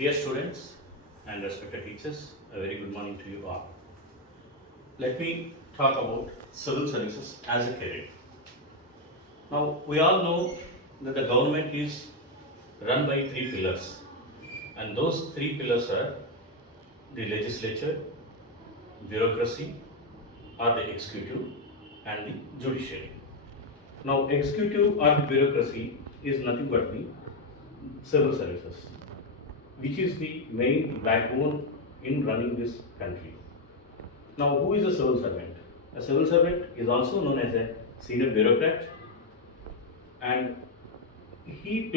Dear students and respected teachers, a very good morning to you all. Let me talk about civil services as a career. Now, we all know that the government is run by three pillars, and those three pillars are the legislature, bureaucracy, or the executive, and the judiciary. Now, executive or the bureaucracy is nothing but the civil services, which is the main backbone in running this country. Now, who is a civil servant? A civil servant is also known as a senior bureaucrat, and he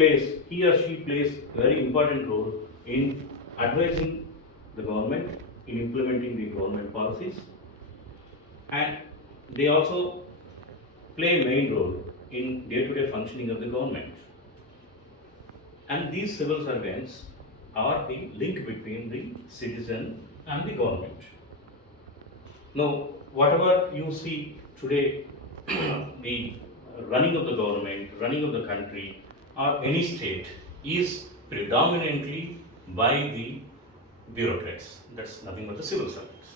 or she plays very important role in advising the government, in implementing the government policies, and they also play a main role in day-to-day functioning of the government. And these civil servants are the link between the citizen and the government. Now, whatever you see today, the running of the government, running of the country, or any state is predominantly by the bureaucrats. That's nothing but the civil servants.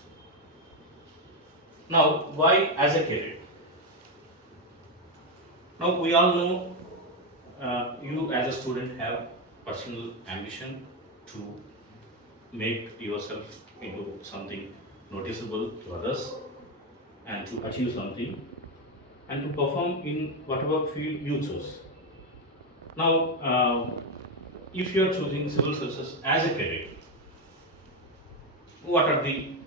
Now, why as a career? Now, we all know you as a student have personal ambition to make yourself into something noticeable to others and to achieve something and to perform in whatever field you choose. Now, if you are choosing civil services as a career, what are the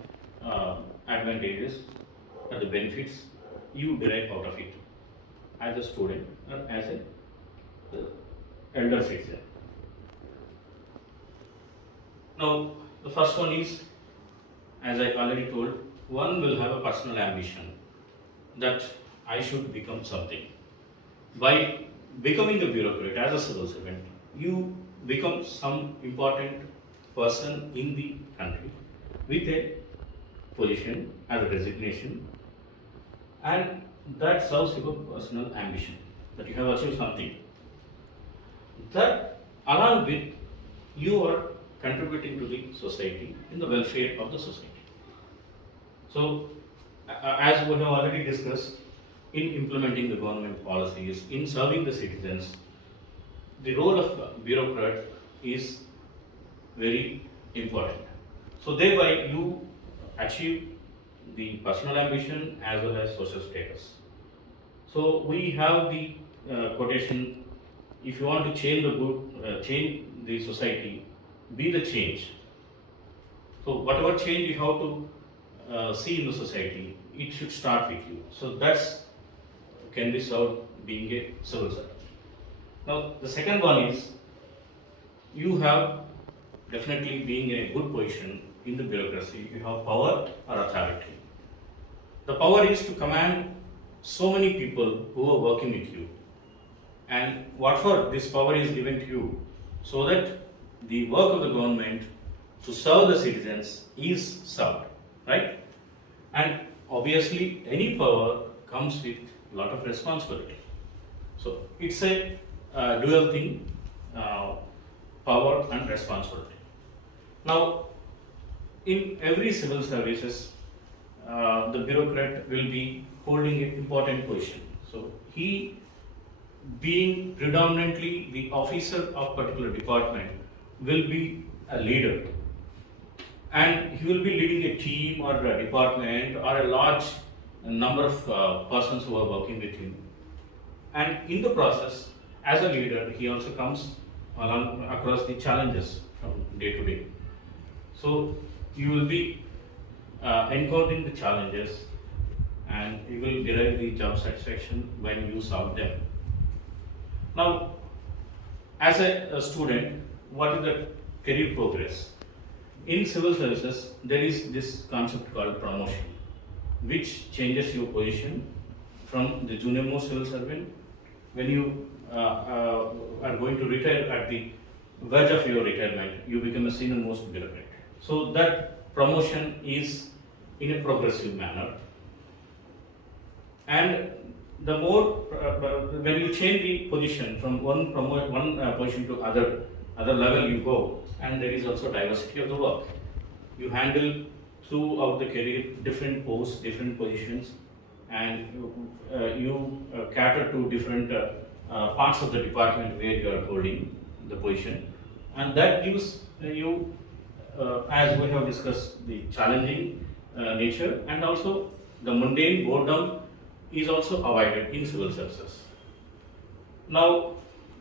advantages or the benefits you derive out of it as a student or as a elder citizen? Now, the first one is, as I already told, one will have a personal ambition that I should become something. By becoming a bureaucrat as a civil servant, you become some important person in the country with a position as a designation, and that serves your personal ambition that you have achieved something. That, along with, you are contributing to the society in the welfare of the society. So, as we have already discussed, in implementing the government policies, in serving the citizens, the role of bureaucrat is very important. So, thereby you achieve the personal ambition as well as social status. So, we have the quotation: if you want to change the good, change the society, be the change. So, whatever change you have to see in the society, it should start with you. So, that's can be served being a civil servant. Now, the second one is, you have definitely being in a good position in the bureaucracy, you have power or authority. The power is to command so many people who are working with you. And what for this power is given to you? So that the work of the government to serve the citizens is served, right? And obviously, any power comes with a lot of responsibility. So it's a dual thing, power and responsibility. Now, in every civil services, the bureaucrat will be holding an important position. So he, being predominantly the officer of particular department, will be a leader, and he will be leading a team or a department or a large number of persons who are working with him. And in the process, as a leader, he also comes along across the challenges from day to day. So you will be encountering the challenges, and you will derive the job satisfaction when you solve them. Now, as a student, what is the career progress? In civil services, there is this concept called promotion, which changes your position from the junior most civil servant. When you are going to retire at the verge of your retirement, you become a senior most bureaucrat. So that promotion is in a progressive manner. And the more when you change the position from one position to other, other level you go, and there is also diversity of the work. You handle throughout the career different posts, different positions, and you cater to different parts of the department where you are holding the position, and that gives you, as we have discussed, the challenging nature, and also the mundane boredom is also avoided in civil services. Now,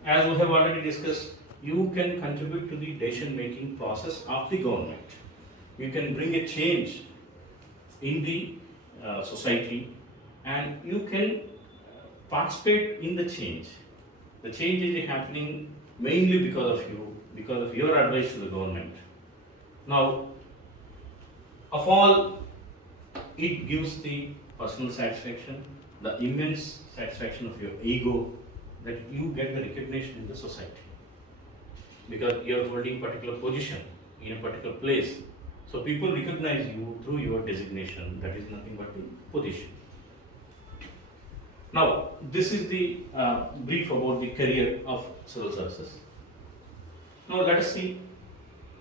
as we have already discussed, you can contribute to the decision making process of the government. You can bring a change in the society, and you can participate in the change. The change is happening mainly because of you, because of your advice to the government. Now, of all, it gives the personal satisfaction, the immense satisfaction of your ego, that you get the recognition in the society because you are holding particular position in a particular place. So people recognize you through your designation, that is nothing but the position. Now, this is the brief about the career of civil services. Now, let us see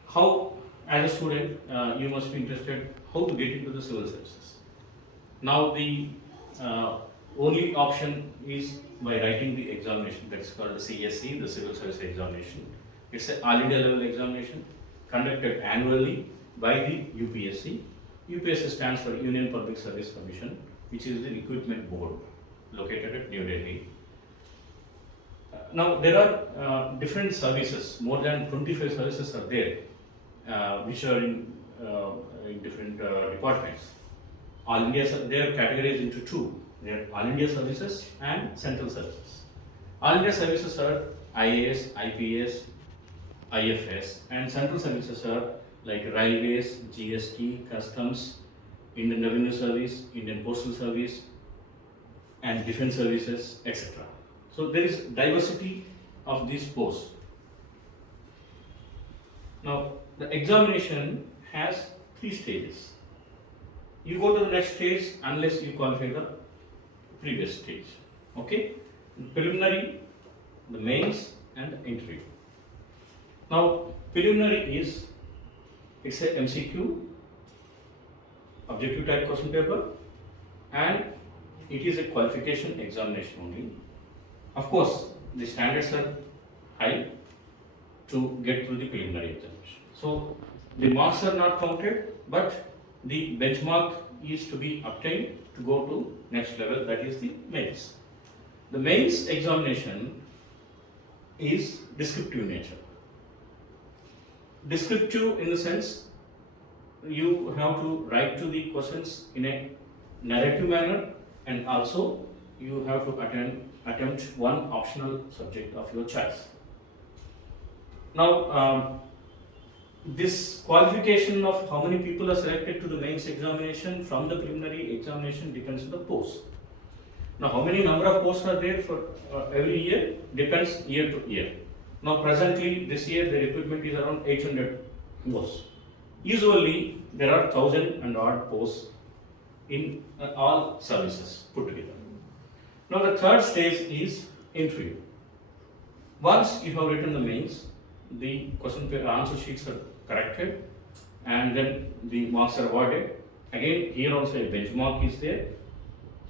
how, as a student, you must be interested how to get into the civil services. Now, the only option is by writing the examination, that's called the CSE, the Civil Service Examination. It's an all India level examination conducted annually by the UPSC. UPSC stands for Union Public Service Commission, which is the recruitment board located at New Delhi. Now, there are different services, more than 25 services are there, which are in different departments. All India, they are categorized into two. They are All India services and central services. All India services are IAS, IPS, IFS, and central services are like Railways, GST, Customs, Indian Revenue Service, Indian Postal Service, and Defence Services, etc. So there is diversity of these posts. Now, the examination has 3 stages. You go to the next stage unless you qualify the previous stage. Okay? Preliminary, the mains, and the interview. Now, preliminary is, it's a MCQ, objective type question paper, and it is a qualification examination only. Of course, the standards are high to get through the preliminary examination. So, the marks are not counted, but the benchmark is to be obtained to go to next level, that is the mains. The mains examination is descriptive nature. Descriptive in the sense you have to write to the questions in a narrative manner, and also you have to attempt one optional subject of your choice. Now, this qualification of how many people are selected to the mains examination from the preliminary examination depends on the post. Now, how many number of posts are there for every year depends year to year. Now, presently this year the recruitment is around 800 posts. Usually there are 1,000 and odd posts in all services put together. Now, the third stage is interview. Once you have written the mains, the question paper answer sheets are corrected, and then the marks are awarded. Again, here also a benchmark is there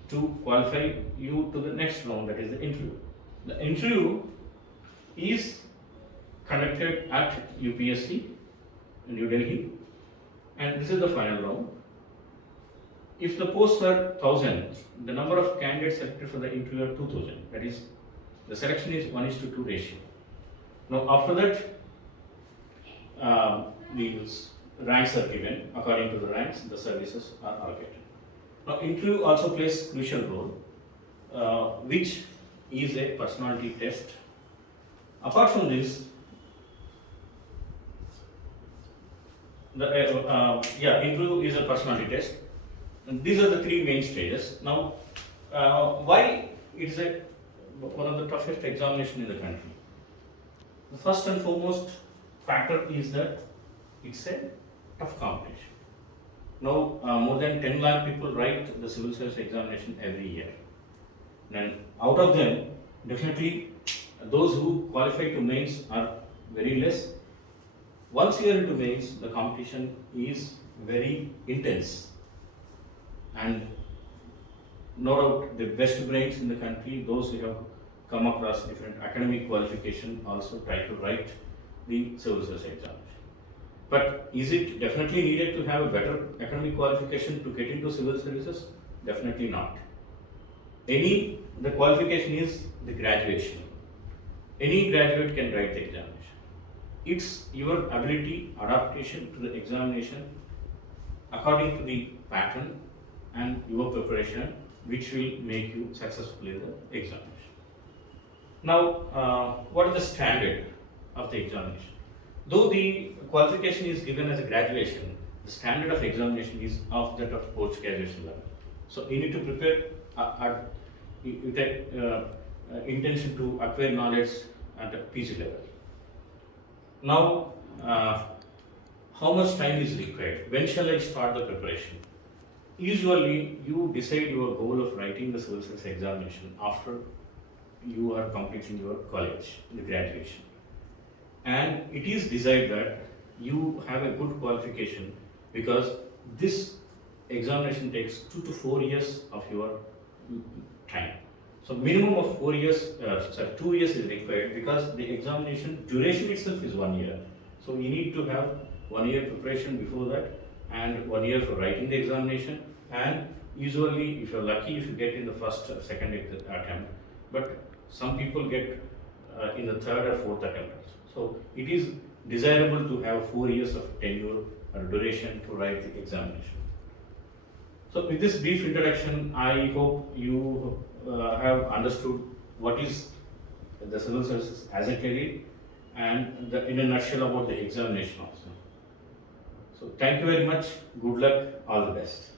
to qualify you to the next round, that is the interview. The interview is conducted at UPSC in New Delhi, and this is the final round. If the posts are 1,000, the number of candidates selected for the interview are 2,000. That is, the selection is 1:2 ratio. Now, after that, the ranks are given. According to the ranks, the services are allocated. Now, interview also plays crucial role, which is a personality test. Apart from this, the interview is a personality test. And these are the 3 main stages. Now, why it is one of the toughest examination in the country? The first and foremost factor is that it's a tough competition. Now, more than 10 lakh people write the civil service examination every year. And out of them, definitely those who qualify to mains are very less. Once you are into mains, the competition is very intense, and no doubt the best brains in the country, those who have come across different academic qualification, also try to write the civil service examination. But is it definitely needed to have a better academic qualification to get into civil services? Definitely not. The qualification is the graduation. Any graduate can write the examination. It's your ability, adaptation to the examination according to the pattern and your preparation which will make you successful in the examination. Now, what is the standard of the examination? Though the qualification is given as a graduation, the standard of examination is of that of post-graduation level. So you need to prepare with intention to acquire knowledge at a PG level. Now, how much time is required? When shall I start the preparation? Usually, you decide your goal of writing the civil service examination after you are completing your college, the graduation. And it is desired that you have a good qualification, because this examination takes 2 to 4 years of your time. So minimum of 2 years is required, because the examination duration itself is 1 year. So you need to have 1 year preparation before that, and 1 year for writing the examination. And usually, if you're lucky, if you get in the first or second attempt, but some people get in the third or fourth attempt. So it is desirable to have 4 years of tenure or duration to write the examination. So with this brief introduction, I hope you have understood what is the civil services as a career, and in a nutshell about the examination also. So thank you very much. Good luck. All the best.